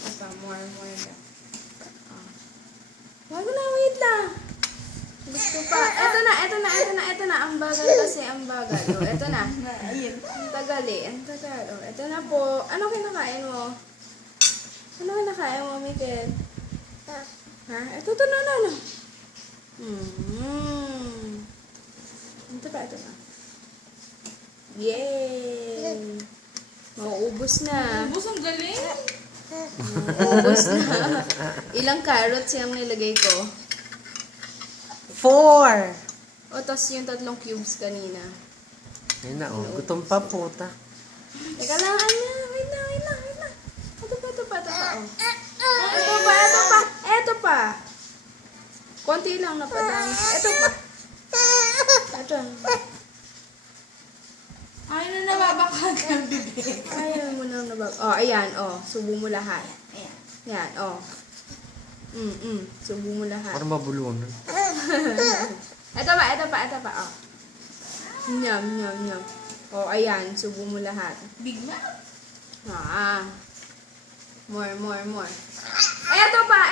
Ito, more ka. Oh. Wag na, wait lang. Gusto pa. Ito na. Ang bagal kasi, ang bagal. O, ito na. Ang tagal eh. Ang tagal. O, ito na po. Ano kinakain mo? Ano kinakain mo, Mikel? Ha? Ito na. Ito pa. Yay! Mauubos na. Ubus ang galing. Mauubos na. Ilang carrots yung nilagay ko? 4. O, tas yung 3 cubes kanina. Ayun na, oh. Gutom pa, puta. Teka lang, Anya. Wait lang. Ito pa. Oh. Ito pa. Konti lang na padami. Ito pa. Ito. Ay, na nababakag ang bibig. Ayaw mo na nabag. Oh, ayan. Oh, subo mo lahat. Ayan. Yan, oh. Subo mo lahat. Para mabulunan. Ito pa. Oh. Nyam. Oh, ayan. Subo mo lahat. Big Mac. More. Ito pa.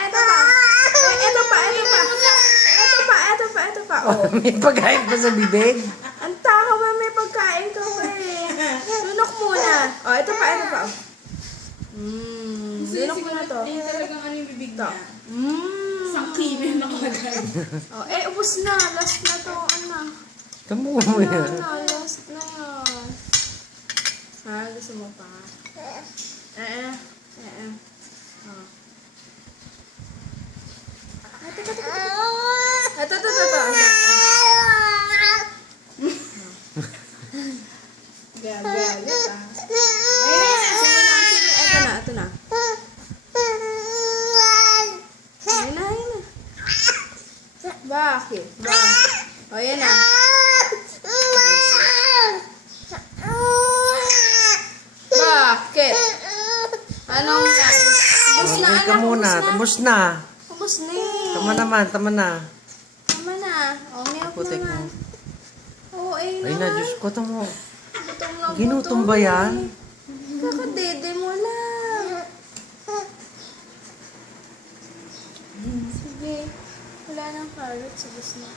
Oh. May pagkain pa sa bibig. Ang takaw mo, may pagkain ka pa eh. Lunok muna. Oh, ito pa. Oh. Lunok mo na to. Ayun talagang ano yung bibig Ito. niya. Isang kilo yung nakalagay. Oh, ubos na. Last na to. Ano? Tamo mo yan. Last na yan. Ha? Gusto mo pa? Oh. Ito. Gaga pa. Ito na. Ayun na. Bakit? O, yan na. Bakit? Anong yan? Ubus na, Uy ka anak. muna. Ubus na. Ubus na eh. Tama na. Tama na. O, milk Putik naman. mo. Oo, ayun Ay na. na, Diyos ko. Tamo. Gutom na Ginutom ba yan? Kakadede mo lang. Sige. Wala nang carrots. Ubus na.